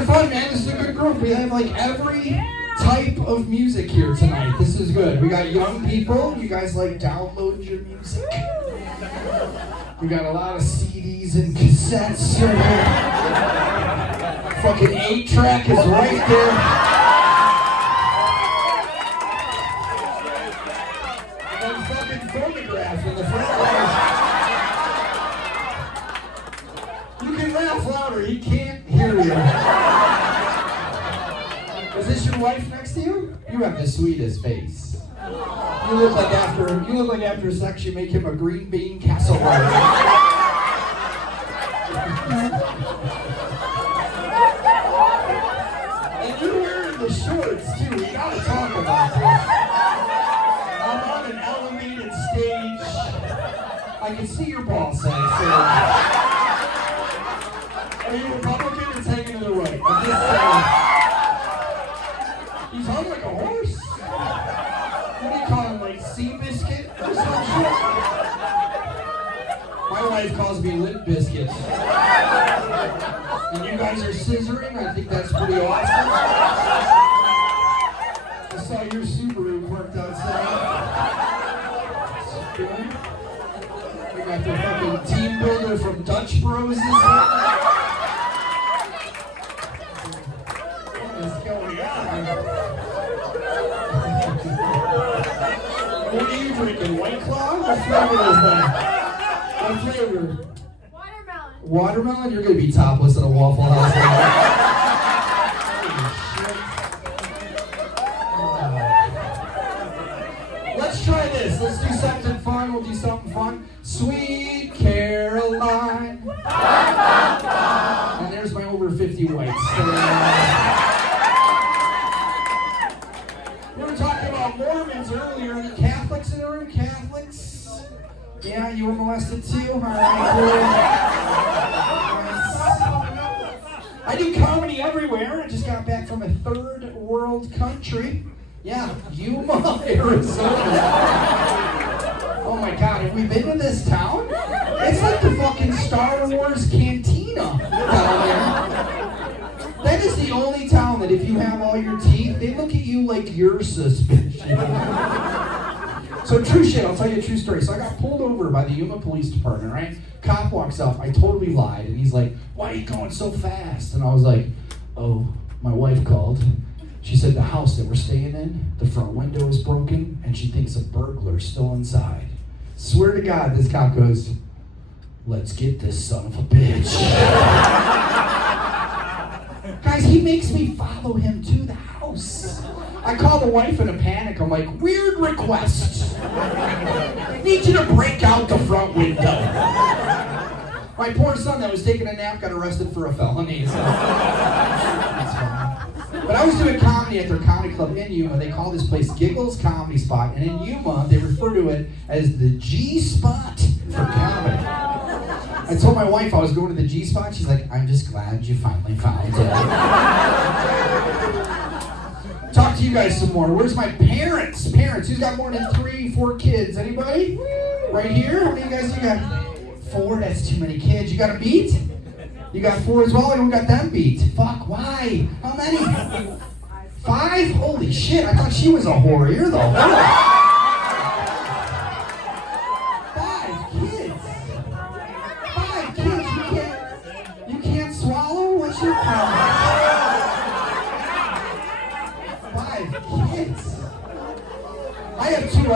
are fun, man. This is a good group. We have like every type of music here tonight. This is good. We got young people. You guys like download your music. We got a lot of CDs and cassettes. Fucking 8-track is right there. And then fucking phonograph in the front row. You can laugh louder. He can't hear you. Is this your wife next to you? You have the sweetest face. You look like after sex you make him a green bean casserole. And you're wearing the shorts too. We gotta talk about this. I'm on an elevated stage. I can see your ball sack. So. Are you Republican? It's hanging to the right. I'm just saying. He's hung like a horse. What do you call him, like Seabiscuit or some shit? My wife calls me Limp Biscuit. And you guys are scissoring? I think that's pretty awesome. I saw your Subaru parked outside. We got the fucking team builder from Dutch Bros. What is going on? What are you drinking? White Claw? What flavor is that? What flavor? Watermelon. Watermelon? You're going to be topless at a Waffle House. Let's try this. Let's do something fun. We'll do something fun. Sweet Caroline. And there's my over 50 whites. We were talking about Mormons earlier. Any Catholics in the room? Catholics? Yeah, you were molested too? All right, cool. I do comedy everywhere. I just got back from a third world country. Yeah, Yuma, Arizona. Oh my God, have we been to this town? It's like the fucking Star Wars cantina down there. That is the only town that if you have all your teeth, they look at you like you're suspicious. So true shit, I'll tell you a true story. So I got pulled over by the Yuma Police Department, right? Cop walks up, I totally lied, and he's like, why are you going so fast? And I was like, oh, my wife called. She said the house that we're staying in, the front window is broken, and she thinks a burglar's still inside. Swear to God, this cop goes, let's get this son of a bitch. Guys, he makes me follow him to the house. I call the wife in a panic. I'm like, weird request. I need you to break out the front window. My poor son that was taking a nap got arrested for a felony. So. That's fine. But I was doing comedy at their comedy club in Yuma. They call this place Giggles Comedy Spot. And in Yuma, they refer to it as the G-Spot for comedy. I told my wife I was going to the G-Spot. She's like, I'm just glad you finally found it. Talk to you guys some more. Where's my parents? Parents, who's got more than 3, 4 kids? Anybody? Right here? How many of you guys you got? 4? That's too many kids. You got a beat? You got 4 as well? I don't got them beat. Fuck, why? How many? 5? Holy shit, I thought she was a whore. You're the whore. 5 kids. 5 kids. You can't swallow? What's your problem? 5 kids. I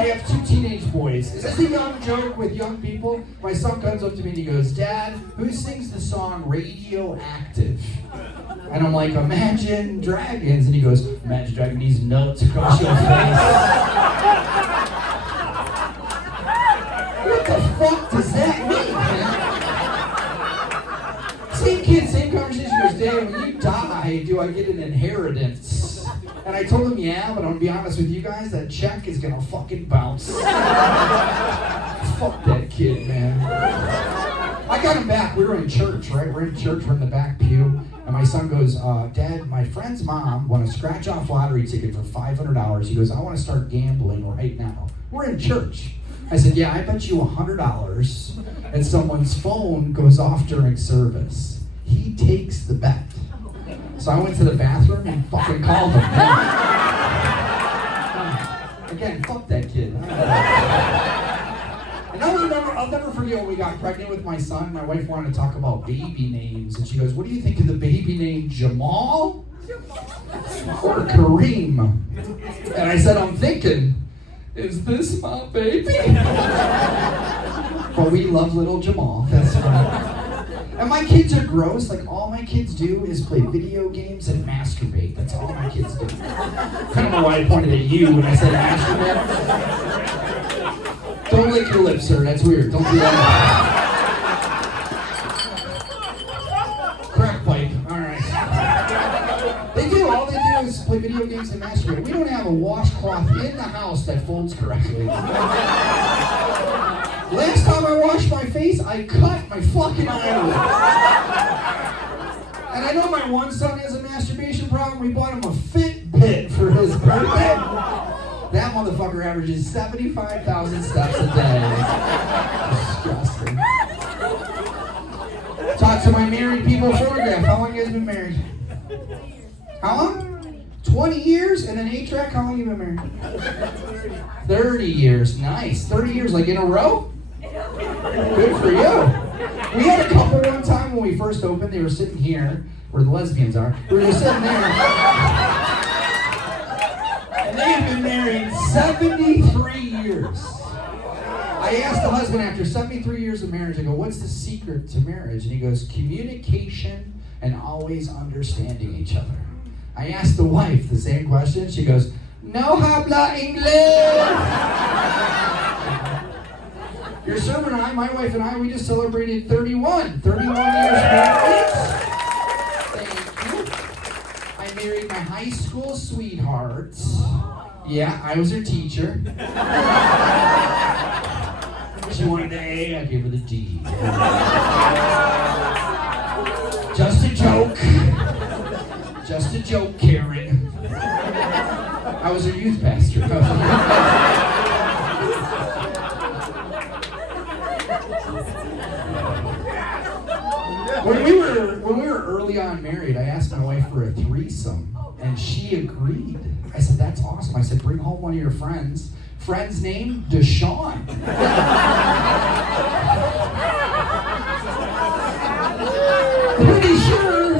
have 2 teenage boys. Is this a young joke with young people? My son comes up to me and he goes, Dad, who sings the song Radioactive? And I'm like, Imagine Dragons. And he goes, Imagine Dragons these nuts across your face. What the fuck does that mean, man? Same kid, same conversation. He goes, Dad, when you die, do I get an inheritance? And I told him, yeah, but I'm gonna be honest with you guys, that check is gonna fucking bounce. Fuck that kid, man. I got him back. We were in church, right? We're in church, we're in the back pew. And my son goes, Dad, my friend's mom won a scratch-off lottery ticket for $500. He goes, I want to start gambling right now. We're in church. I said, yeah, I bet you $100 and someone's phone goes off during service. He takes the bet. So I went to the bathroom and fucking called him. Again, fuck that kid. And I'll never forget when we got pregnant with my son. My wife wanted to talk about baby names, and she goes, "What do you think of the baby name Jamal or Kareem?" And I said, "I'm thinking, is this my baby?" But we love little Jamal. That's funny. And my kids are gross. Like, all my kids do is play video games and masturbate. That's all my kids do. I don't know why I pointed at you when I said masturbate. Don't lick your lips, sir. That's weird. Don't do that. Crack pipe. All right. They do. All they do is play video games and masturbate. We don't have a washcloth in the house that folds correctly. Last time I washed my face, I cut my fucking eyelid. And I know my one son has a masturbation problem. We bought him a Fitbit for his birthday. That motherfucker averages 75,000 steps a day. Disgusting. Talk to my married people photograph. How long have you guys been married? How long? 20 years? And then 8-track, how long have you been married? 30 years. Nice. 30 years, like in a row? Good for you. We had a couple one time when we first opened. They were sitting here, where the lesbians are. We were just sitting there. And they had been married 73 years. I asked the husband after 73 years of marriage, I go, "What's the secret to marriage?" And he goes, "Communication and always understanding each other." I asked the wife the same question. She goes, "No habla inglés." Your servant and I, my wife and I, we just celebrated 31 years married. Thank you. I married my high school sweetheart. Yeah, I was her teacher. She wanted the A, I gave her the D. Just a joke. Just a joke, Karen. I was her youth pastor. When we were early on married, I asked my wife for a threesome, and she agreed. I said, "That's awesome." I said, "Bring home one of your friends." Friend's name, Deshaun.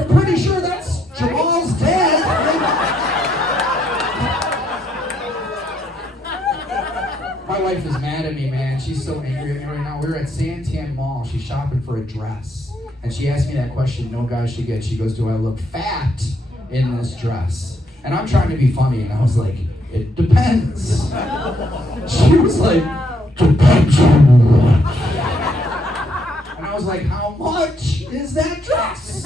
Pretty sure that's Jamal's dad. My wife is mad at me, man. She's so angry at me right now. We're at Santan Mall. She's shopping for a dress. And she asked me that question no guy should get. She goes, "Do I look fat in this dress?" And I'm trying to be funny, and I was like, "It depends." She was like, "Depends on what?" And I was like, "How much is that dress?"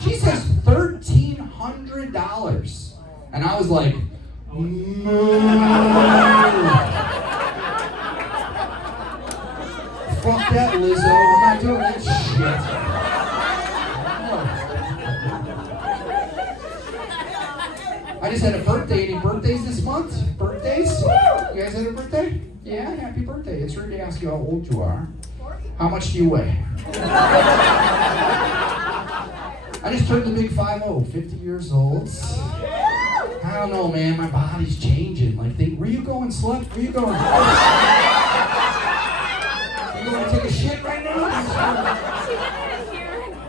She says $1,300. And I was like, "No." Fuck that, Lizzo. I'm not doing that shit. I just had a birthday. Any birthdays this month? Birthdays? You guys had a birthday? Yeah, happy birthday. It's rude to ask you how old you are. How much do you weigh? I just turned the big 50, 50 years old. I don't know, man. My body's changing. Like, where you going, slut? Where you going? You want to take a shit right now? I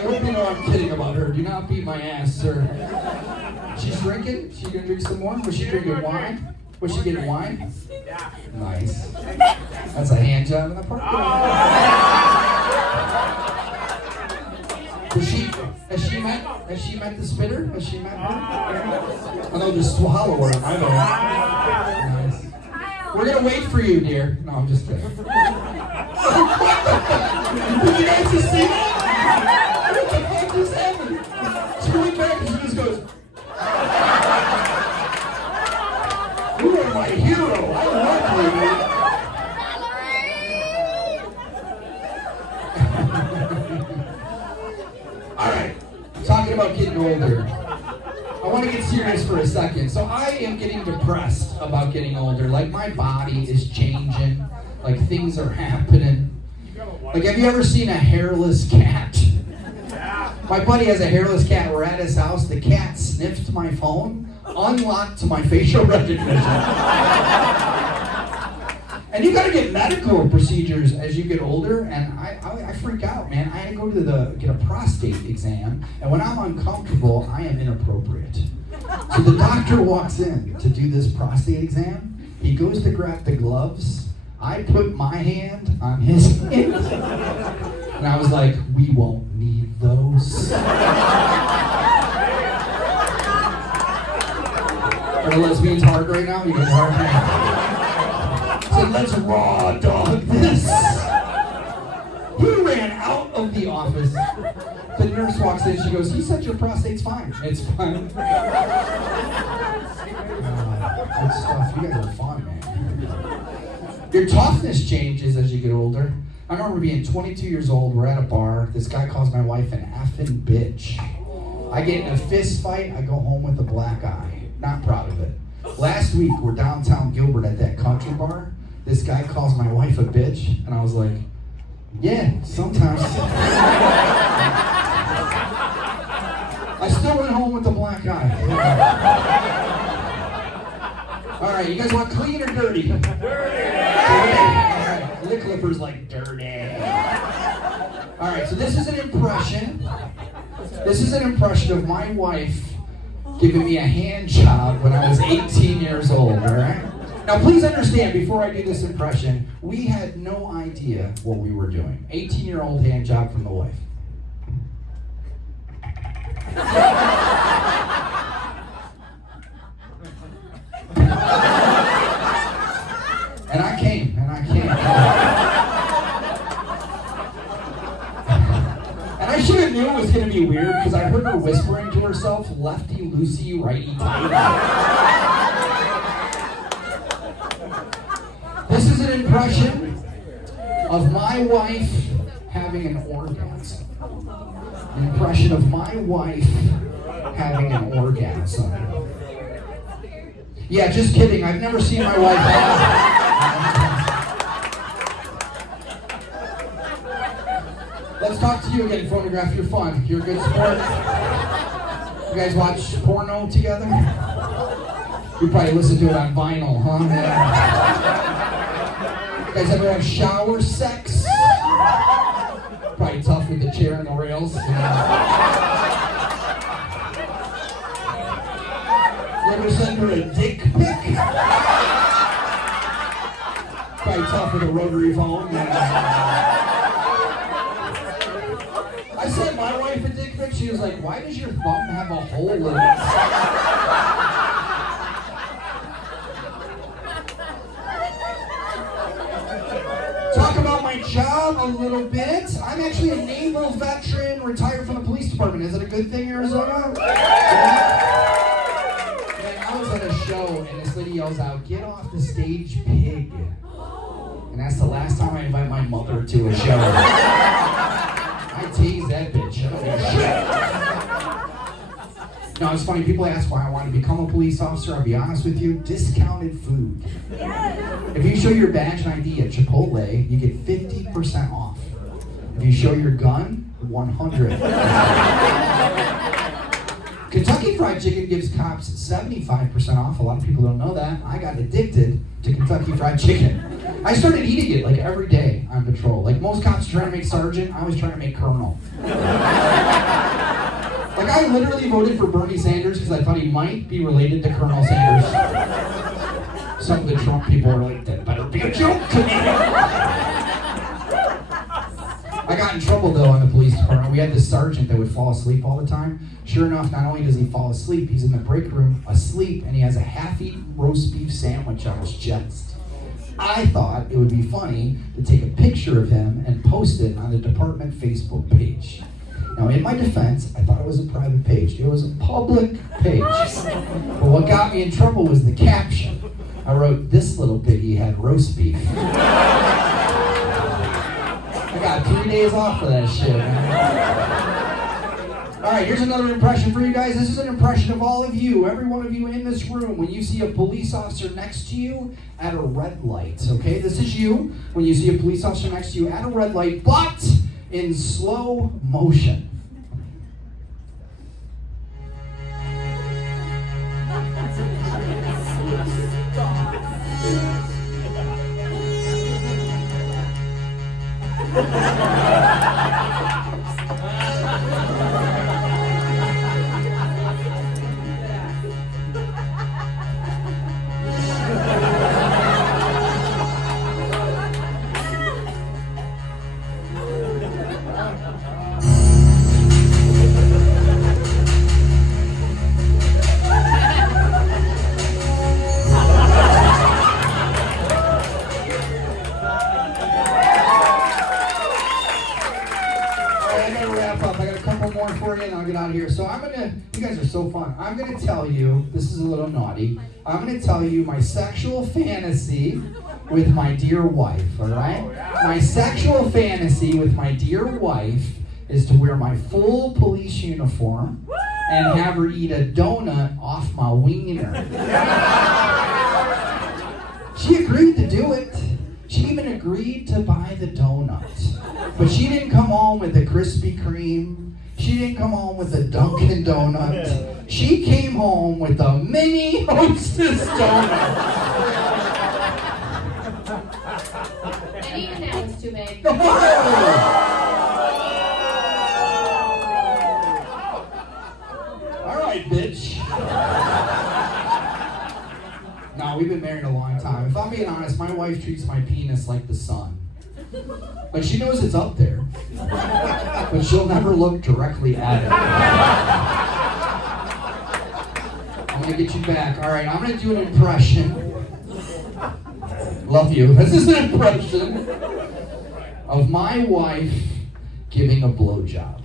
hope you know I'm kidding about her. Do not beat my ass, sir. She's drinking? She gonna drink some more? Was she drinking wine? Was she getting wine? Yeah. Nice. That's a hand job in the park. Has she met the spitter? Has she met her? I know the swallower. I know. Nice. We're gonna wait for you, dear. No, I'm just kidding. Did you guys just see that? What the fuck just happened? She went back and she just goes, "You are my hero. I love you." All right, talking about getting older. I want to get serious for a second. So I am getting depressed about getting older. Like, my body is changing. Like, things are happening. Like, have you ever seen a hairless cat? My buddy has a hairless cat. We're at his house. The cat sniffed my phone, unlocked my facial recognition. And you gotta get medical procedures as you get older, and I freak out, man. I had to go to get a prostate exam, and when I'm uncomfortable, I am inappropriate. So the doctor walks in to do this prostate exam. He goes to grab the gloves. I put my hand on his hand, and I was like, we won't need those. Are the lesbians hard right now? You guys hard now? So let's raw dog this. He ran out of the office. The nurse walks in, she goes, he said your prostate's fine. It's fine. Good stuff. You guys are fun, man. Your toughness changes as you get older. I remember being 22 years old, we're at a bar, this guy calls my wife an effing bitch. I get in a fist fight, I go home with a black eye. Not proud of it. Last week, we're downtown Gilbert at that country bar. This guy calls my wife a bitch, and I was like, yeah, sometimes. I still went home with a black eye. All right, you guys want clean or dirty? Dirty! All right, Lick Lipper's like dirty. All right, so this is an impression. This is an impression of my wife giving me a hand job when I was 18 years old, all right? Now, please understand, before I do this impression, we had no idea what we were doing. 18-year-old hand job from the wife. And I came. And I should have knew it was going to be weird because I heard her whispering to herself, lefty loosey, righty tighty. This is an impression of my wife having an orgasm. An impression of my wife having an orgasm. Yeah, just kidding. I've never seen my wife have. Let's talk to you again, Phonograph. You're fun. You're a good sport. You guys watch porno together? You probably listen to it on vinyl, huh? Yeah. You guys ever have shower sex? Probably tough with the chair and the rails. You ever send her a dick pic? Probably tough with a rotary phone. I sent my wife a dick pic. She was like, why does your thumb have a hole in it? Talk about my job a little bit. I'm actually a naval veteran, retired from the police department. Is it a good thing, Arizona? Yeah. I was at a show, and this lady yells out, get off the stage, pig. And that's the last time I invite my mother to a show. I tease that bitch. I don't give a shit. No, it's funny. People ask why I want to become a police officer. I'll be honest with you. Discounted food. If you show your badge and ID at Chipotle, you get 50% off. If you show your gun, 100%. Kentucky Fried Chicken gives cops 75% off. A lot of people don't know that. I got addicted to Kentucky Fried Chicken. I started eating it like every day on patrol. Like most cops trying to make sergeant, I was trying to make colonel. Like I literally voted for Bernie Sanders because I thought he might be related to Colonel Sanders. Some of the Trump people are like, that better be a joke to me. I got in trouble though on the police department. We had this sergeant that would fall asleep all the time. Sure enough, not only does he fall asleep, he's in the break room asleep, and he has a half-eaten roast beef sandwich on his chest. I thought it would be funny to take a picture of him and post it on the department Facebook page. Now, in my defense, I thought it was a private page. It was a public page. But what got me in trouble was the caption. I wrote, this little piggy had roast beef. I got 3 days off for that shit, man. All right, here's another impression for you guys. This is an impression of all of you, every one of you in this room, when you see a police officer next to you at a red light, okay? This is you when you see a police officer next to you at a red light, but in slow motion. wrap up. I got a couple more for you and I'll get out of here. So you guys are so fun. I'm gonna tell you, this is a little naughty. I'm gonna tell you my sexual fantasy with my dear wife, all right? My sexual fantasy with my dear wife is to wear my full police uniform and have her eat a donut off my wiener. She agreed to do it. She even agreed to buy the donut. But she didn't come home with a Krispy Kreme. She didn't come home with a Dunkin' Donut. She came home with a mini Hostess donut. And even that was too big. All right, bitch. No, we've been married a long time. If I'm being honest, my wife treats my penis like the sun. Like, she knows it's up there, but she'll never look directly at it. I'm gonna get you back. All right, I'm gonna do an impression. Love you. This is an impression of my wife giving a blowjob.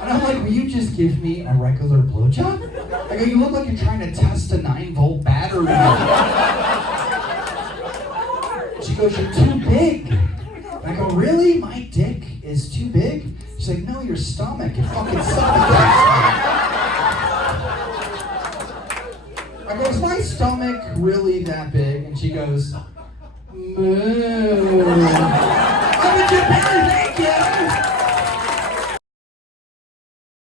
And I'm like, will you just give me a regular blowjob? I go, you look like you're trying to test a 9-volt battery. She goes, you're too big. And I go, really? My dick is too big? She's like, no, your stomach. It fucking suffocates. I go, is my stomach really that big? And she goes, moo. I'm a Japan.